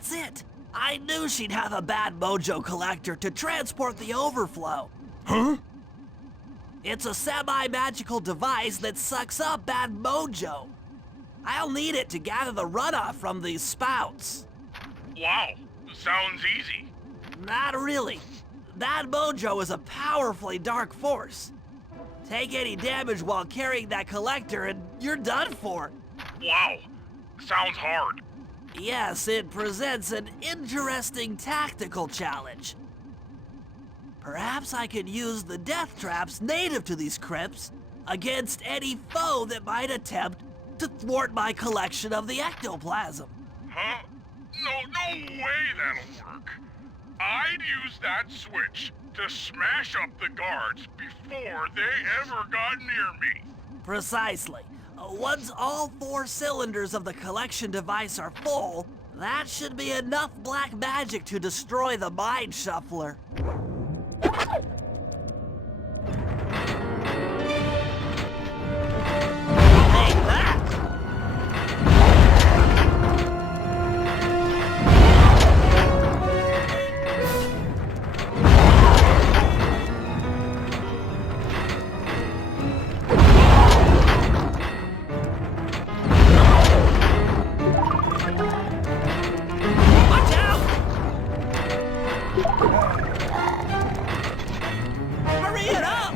That's it! I knew she'd have a bad mojo collector to transport the overflow. Huh? It's a semi-magical device that sucks up bad mojo. I'll need it to gather the runoff from these spouts. Wow, sounds easy. Not really. That mojo is a powerfully dark force. Take any damage while carrying that collector and you're done for. Wow, sounds hard. Yes, it presents an interesting tactical challenge. Perhaps I could use the death traps native to these crypts against any foe that might attempt to thwart my collection of the ectoplasm. Huh? No way that'll work. I'd use that switch to smash up the guards before they ever got near me. Precisely. Once all 4 cylinders of the collection device are full, that should be enough black magic to destroy the Mind Shuffler. Take that! Watch out! Hurry it up!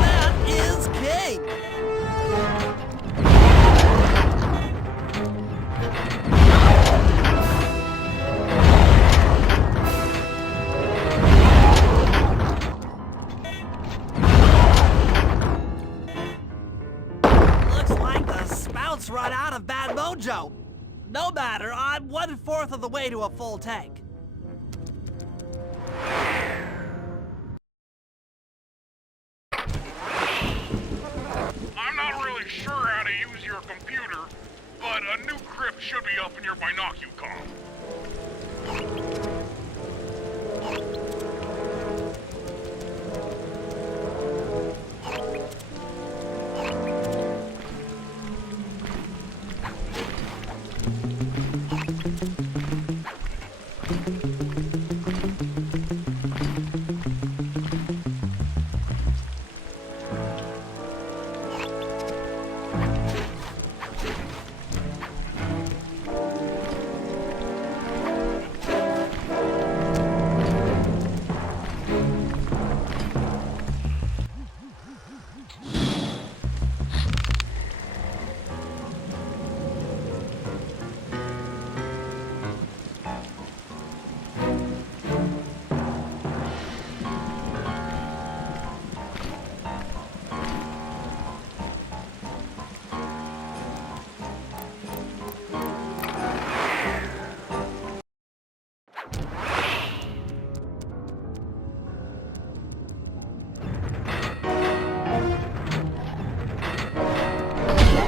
That is cake! Looks like the spouts run out of bad mojo. No matter, I'm 1/4 of the way to a full tank. I'm not really sure how to use your computer, but a new crypt should be up in your binocucom.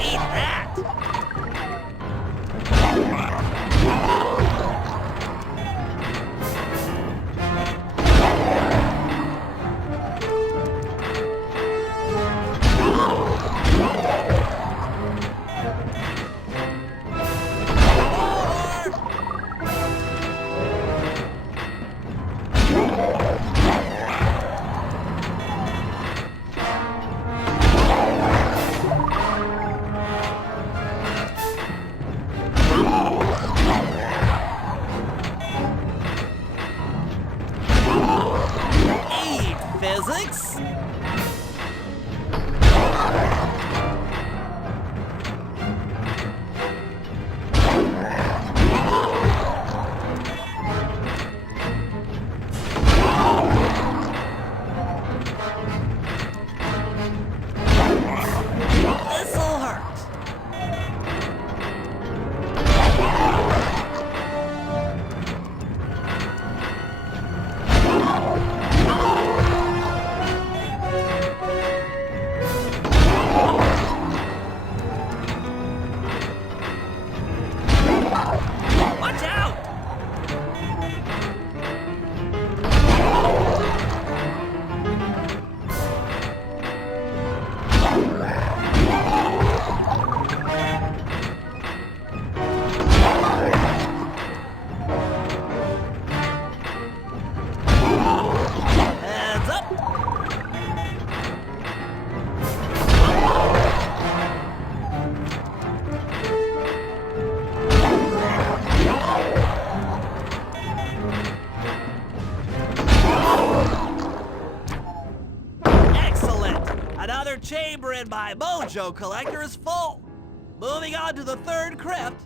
Eat that! Eat physics! This'll hurt. Another chamber in my mojo collector is full. Moving on to the third crypt.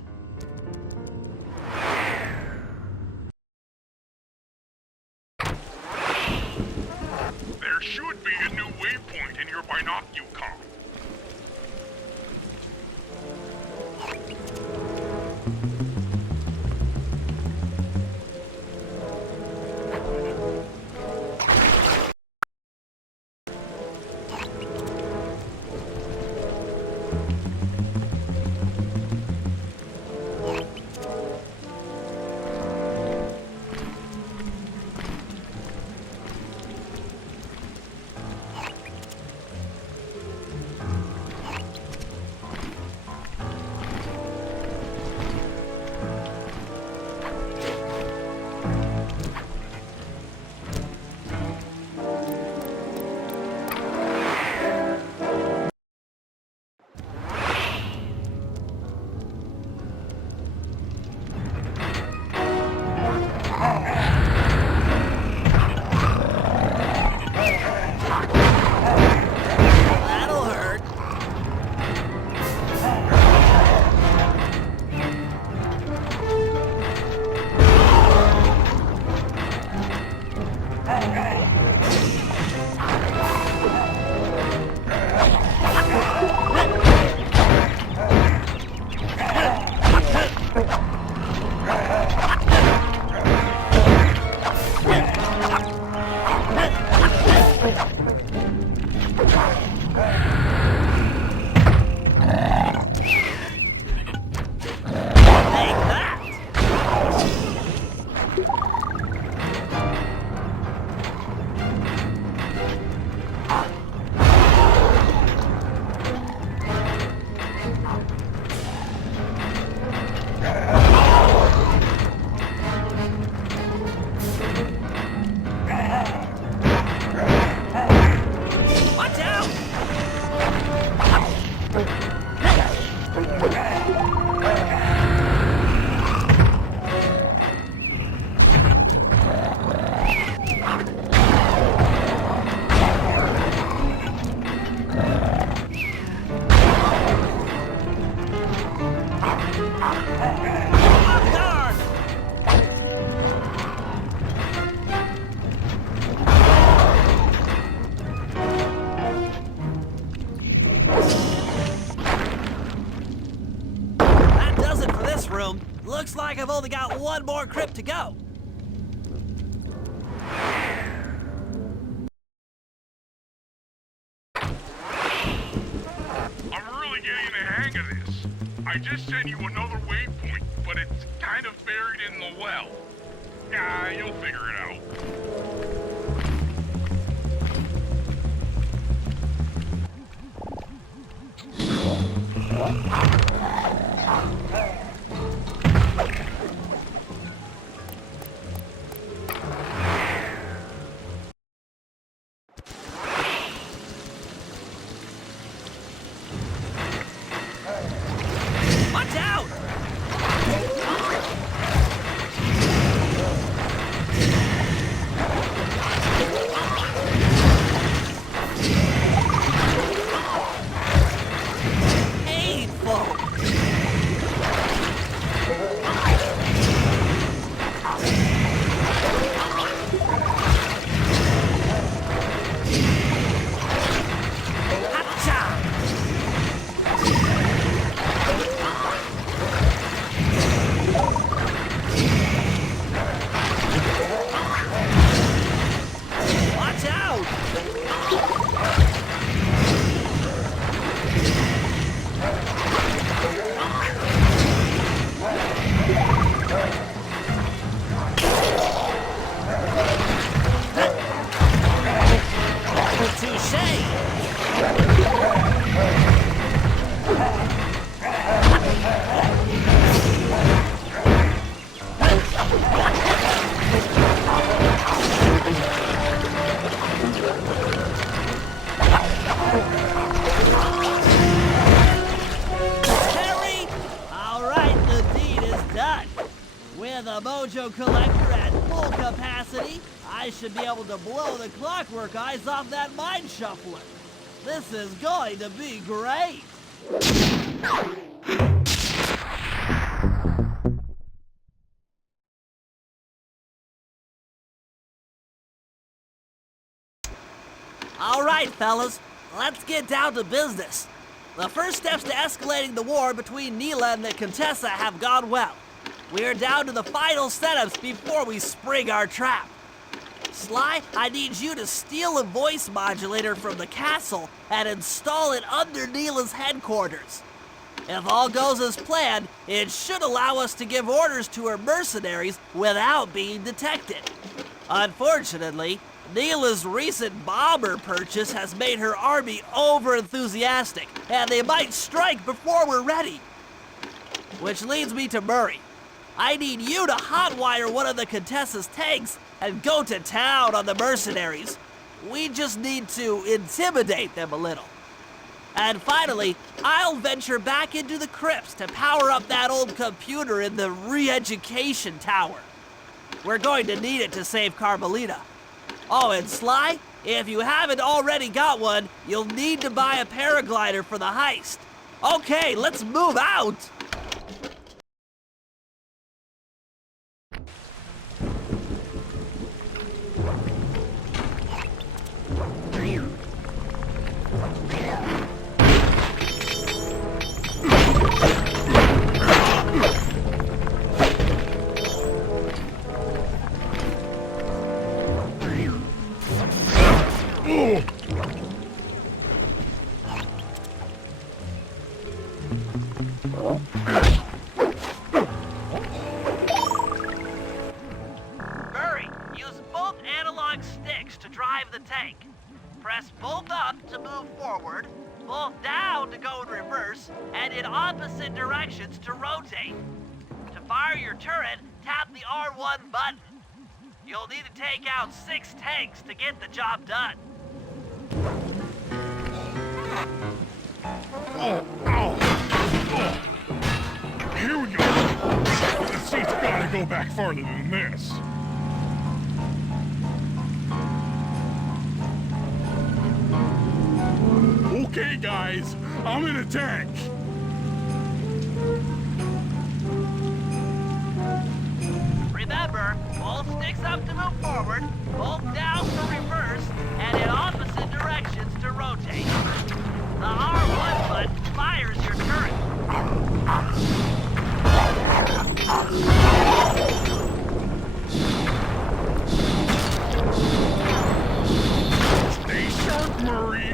There should be a new waypoint in your binocular. That'll hurt. Take that! Watch out! Darn! That does it for this room. Looks like I've only got one more crypt to go. I'm really getting the hang of this. I just sent you another waypoint, but it's kind of buried in the well. Yeah, you'll figure it out. Watch out! Hateful! Hatcha! Watch out! Touche! Harry! All right, the deed is done. With a mojo collector at full capacity, I should be able to blow the clockwork eyes off that mine shuffler. This is going to be great! All right, fellas, let's get down to business. The first steps to escalating the war between Neela and the Contessa have gone well. We're down to the final setups before we spring our trap. Sly, I need you to steal a voice modulator from the castle and install it under Neela's headquarters. If all goes as planned, it should allow us to give orders to her mercenaries without being detected. Unfortunately, Neela's recent bomber purchase has made her army over-enthusiastic, and they might strike before we're ready. Which leads me to Murray. I need you to hotwire one of the Contessa's tanks and go to town on the mercenaries. We just need to intimidate them a little. And finally, I'll venture back into the crypts to power up that old computer in the re-education tower. We're going to need it to save Carmelita. Oh, and Sly, if you haven't already got one, you'll need to buy a paraglider for the heist. Okay, let's move out! Murray, use both analog sticks to drive the tank. Press both up to move forward, both down to go in reverse, and in opposite directions to rotate. To fire your turret, tap the R1 button. You'll need to take out 6 tanks to get the job done. Here we go. The seat's gotta go back farther than this. Okay, guys, I'm in a tank. Remember, both sticks up to move forward, both down for reverse, and in opposite directions to rotate. The R1 button fires your turret. Stay sharp, Murray.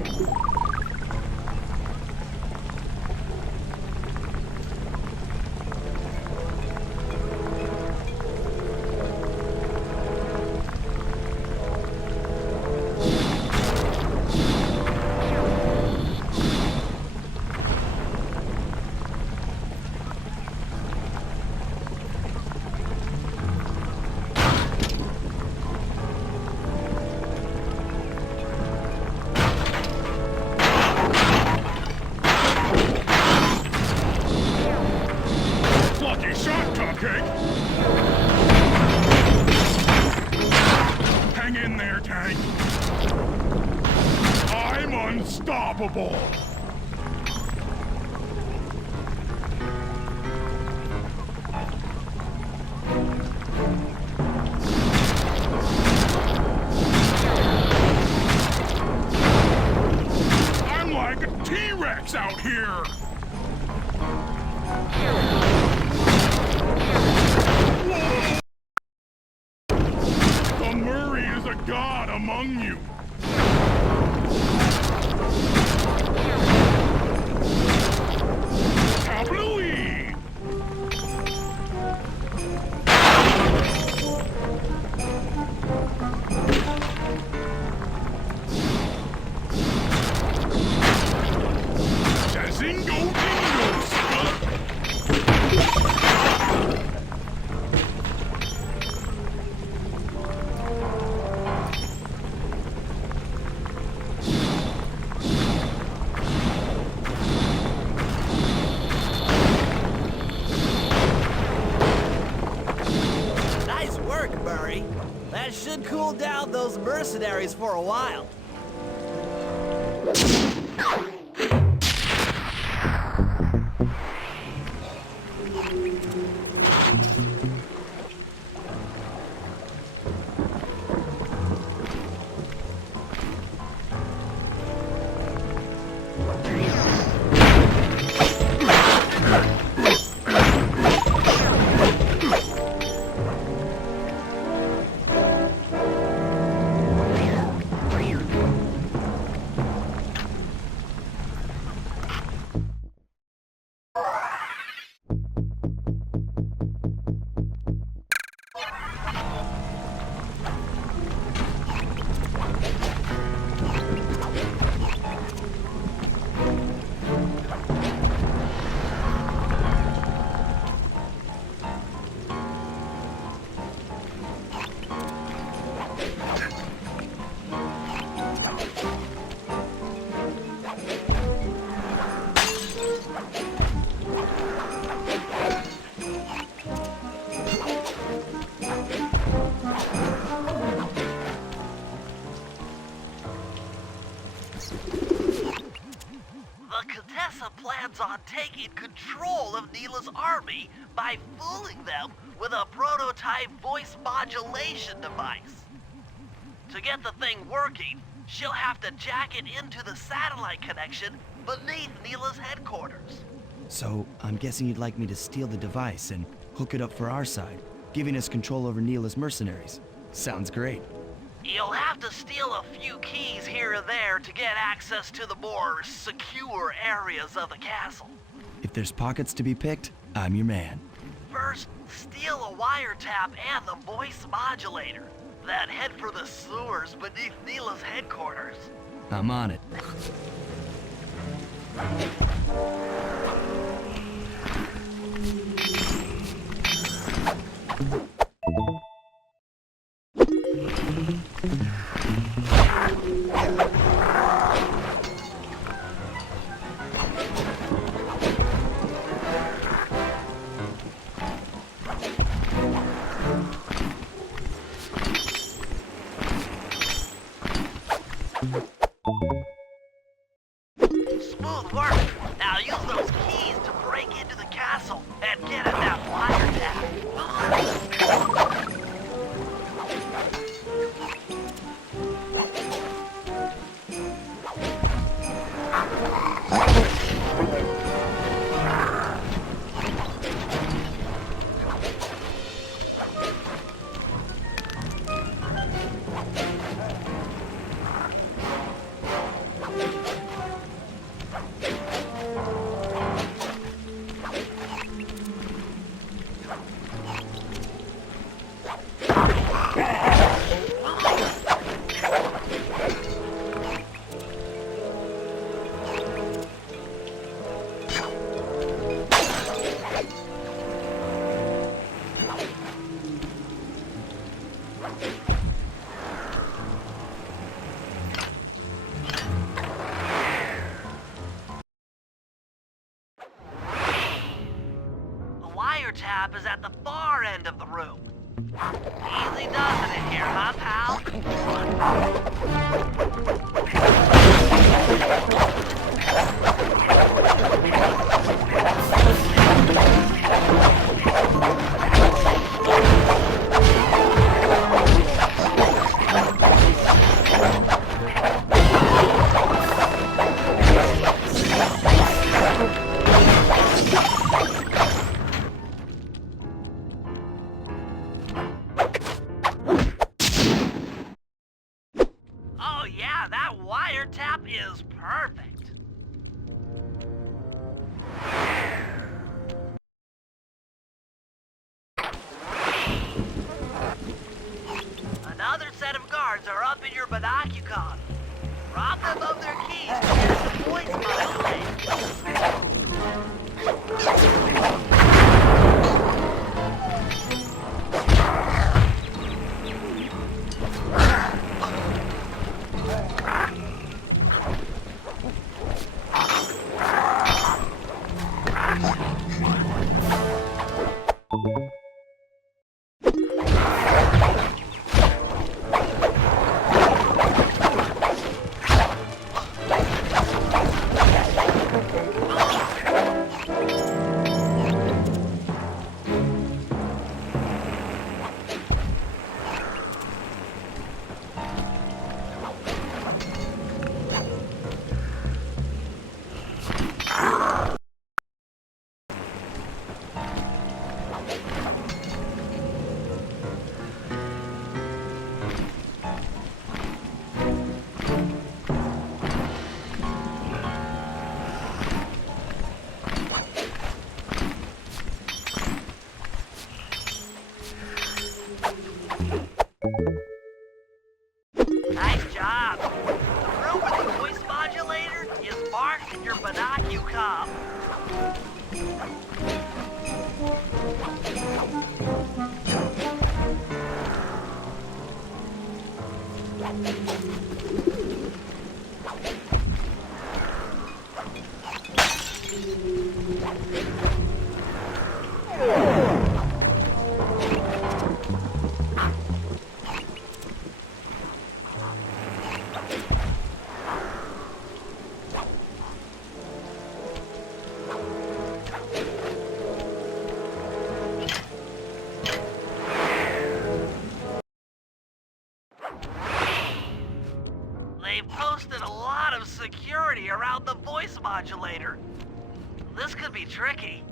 Lucky shot, Cupcake. Hang in there, tank. I'm unstoppable. I'm like a T-Rex out here. The Murray is a god among you. Tabloid. Zingo dingo, Scott. Nice work, Murray. That should cool down those mercenaries for a while. The Contessa plans on taking control of Neela's army by fooling them with a prototype voice modulation device. To get the thing working, she'll have to jack it into the satellite connection beneath Neela's headquarters. So, I'm guessing you'd like me to steal the device and hook it up for our side, giving us control over Neela's mercenaries. Sounds great. You'll have to steal a few keys here and there to get access to the more secure areas of the castle. If there's pockets to be picked, I'm your man. First, steal a wiretap and the voice modulator. Then head for the sewers beneath Neela's headquarters. I'm on it. Smooth work. Now use those keys to break into the castle and get at that wiretap. Wiretap is at the far end of the room. Easy does it in here, huh, pal? Oh yeah, that wiretap is perfect. Another set of guards are up in your binocular. Rob them of their keys to get the voice Nice job. The room with the voice modulator is marked in your binocular. there's a lot of security around the voice modulator. This could be tricky.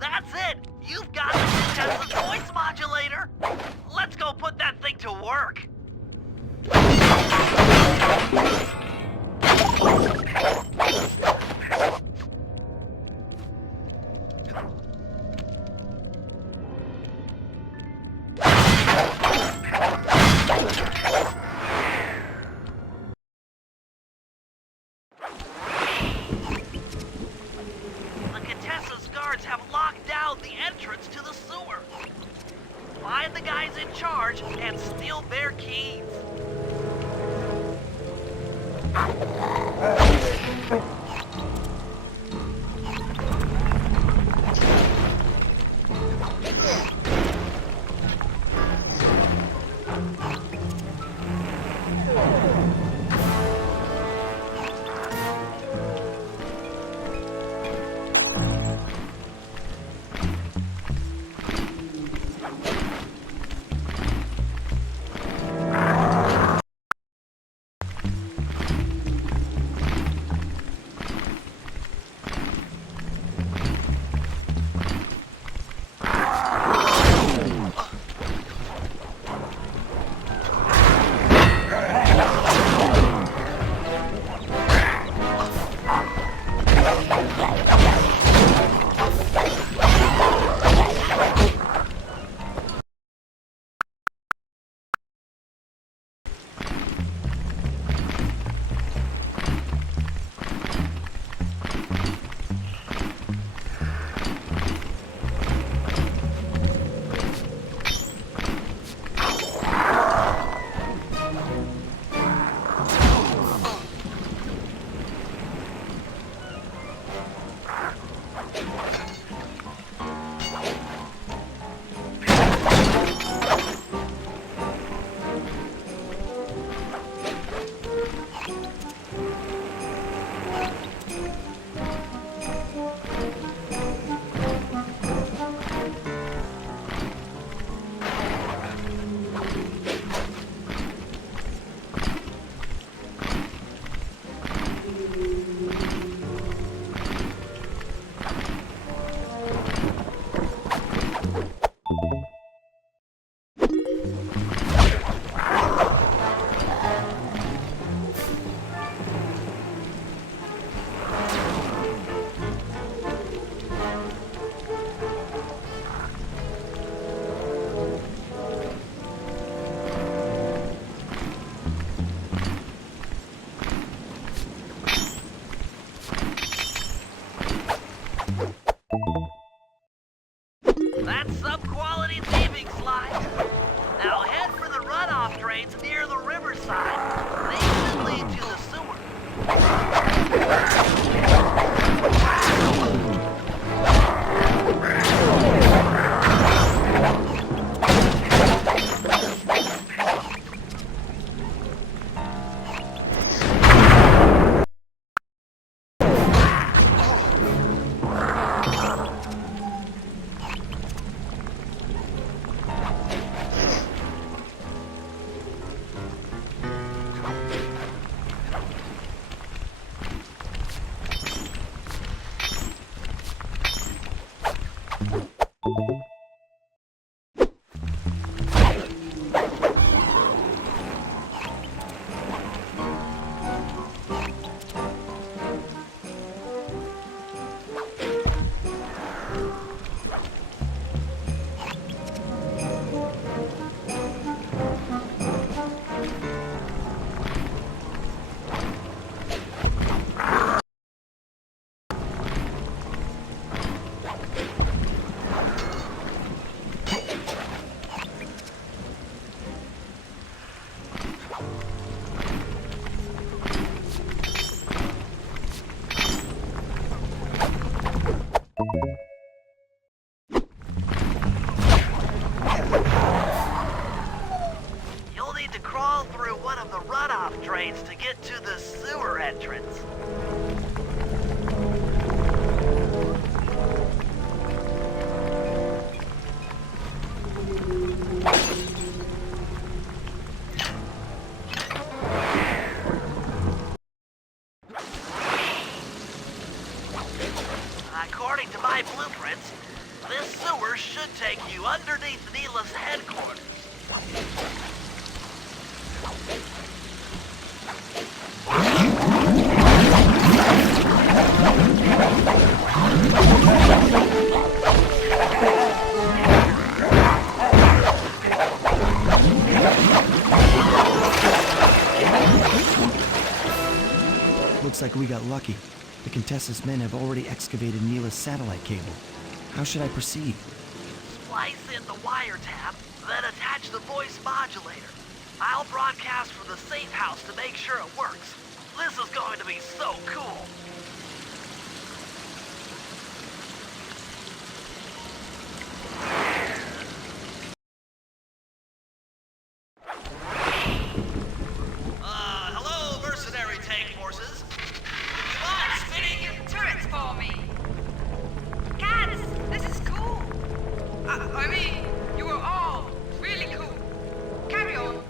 That's it! You've got the Nintendo voice modulator! Let's go put that thing to work! The Contessa's guards have locked down the entrance to the sewer. Find the guys in charge and steal their keys. to get to the sewer entrance. According to my blueprints, this sewer should take you underneath Neela's headquarters. Looks like we got lucky. The Contessa's men have already excavated Neela's satellite cable. How should I proceed? Splice in the wiretap, then attach the voice modulator. I'll broadcast from the safe house to make sure it works. This is going to be so cool. Hello, mercenary tank forces. You mind spinning your Turrets for me. Guys, this is cool. I mean, you are all really cool. Carry on.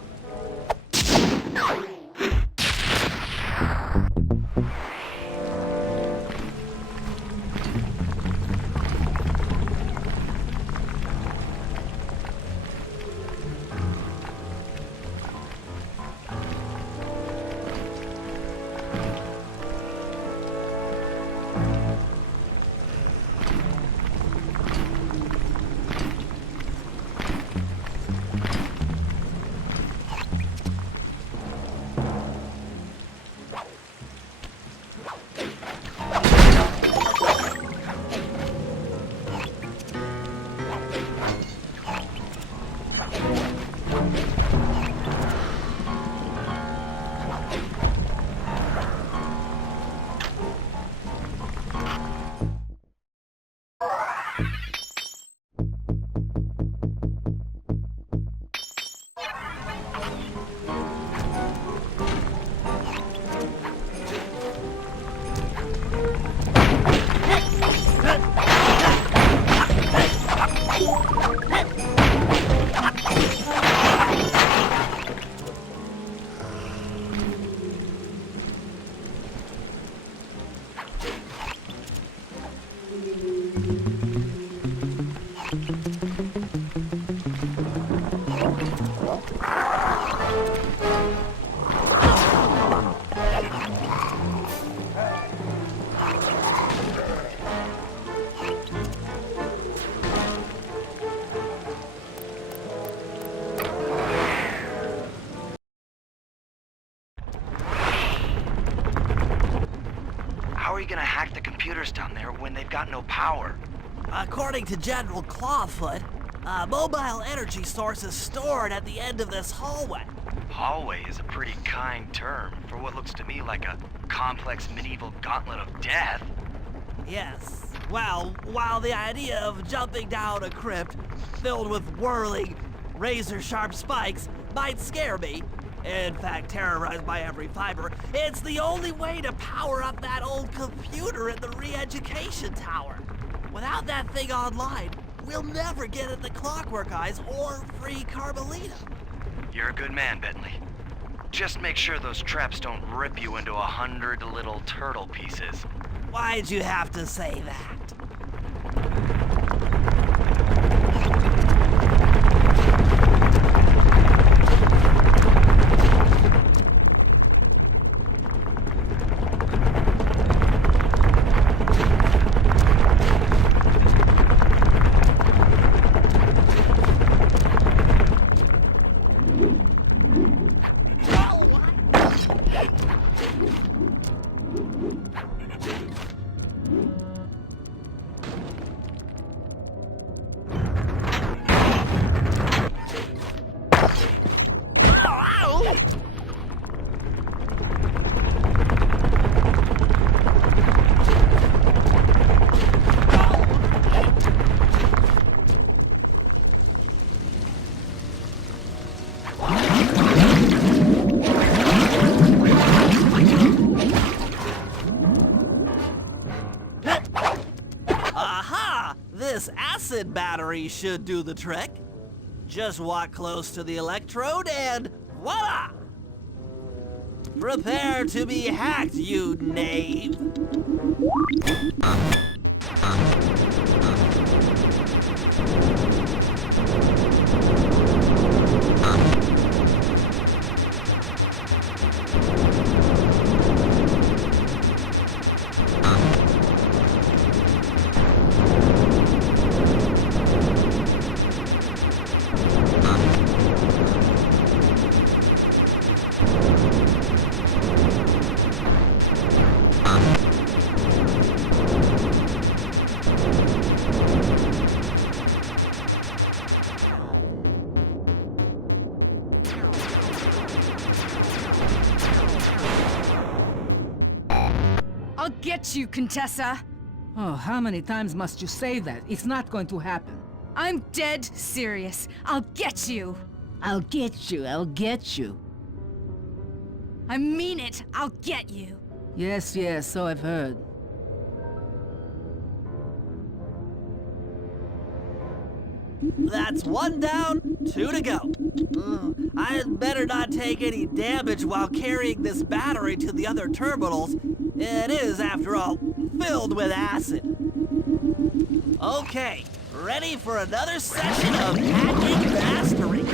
How are you gonna hack the computers down there when they've got no power? According to General Clawfoot, a mobile energy source is stored at the end of this hallway. Hallway is a pretty kind term for what looks to me like a complex medieval gauntlet of death. Yes. Well, while the idea of jumping down a crypt filled with whirling, razor-sharp spikes might scare me, in fact terrorize my every fiber, it's the only way to power up that old computer in the re-education tower. Without that thing online, we'll never get at the Clockwork Eyes or free Carmelita. You're a good man, Bentley. Just make sure those traps don't rip you into 100 little turtle pieces. Why'd you have to say that? acid battery should do the trick. Just walk close to the electrode and voila! Prepare to be hacked, you knave! I'll get you, Contessa. Oh, how many times must you say that? It's not going to happen. I'm dead serious. I'll get you. I'll get you, I'll get you. I mean it. I'll get you. Yes, yes, so I've heard. That's 1 down, 2 to go. I'd better not take any damage while carrying this battery to the other terminals. It is, after all, filled with acid. Okay, ready for another session of hacking mastery.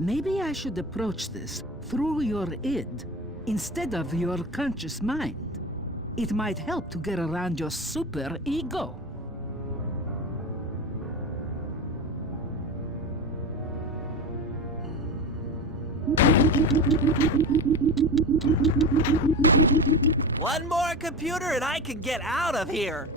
Maybe I should approach this through your id instead of your conscious mind. It might help to get around your super ego. One more computer and I can get out of here.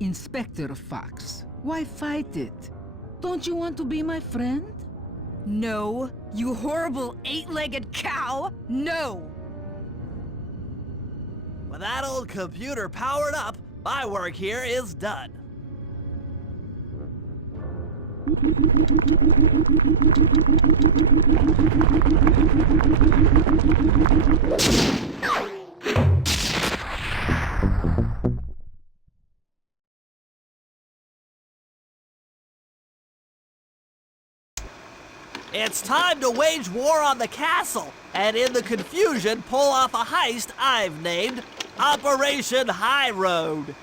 Inspector Fox, why fight it? Don't you want to be my friend? No, you horrible eight-legged cow! No! With that old computer powered up, my work here is done. It's time to wage war on the castle, and in the confusion, pull off a heist I've named Operation High Road.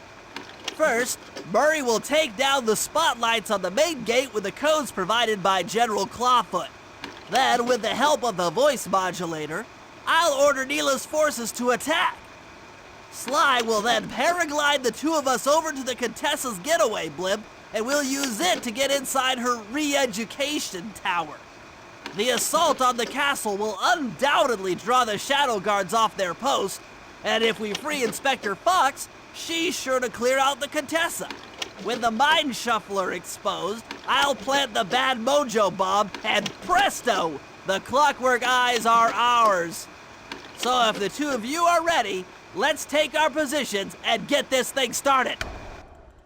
First, Murray will take down the spotlights on the main gate with the codes provided by General Clawfoot. Then, with the help of the voice modulator, I'll order Neela's forces to attack. Sly will then paraglide the two of us over to the Contessa's getaway blimp, and we'll use it to get inside her re-education tower. The assault on the castle will undoubtedly draw the Shadow Guards off their post, and if we free Inspector Fox, she's sure to clear out the Contessa. With the Mind Shuffler exposed, I'll plant the Bad Mojo bomb, and presto! The Clockwork Eyes are ours. So if the two of you are ready, let's take our positions and get this thing started.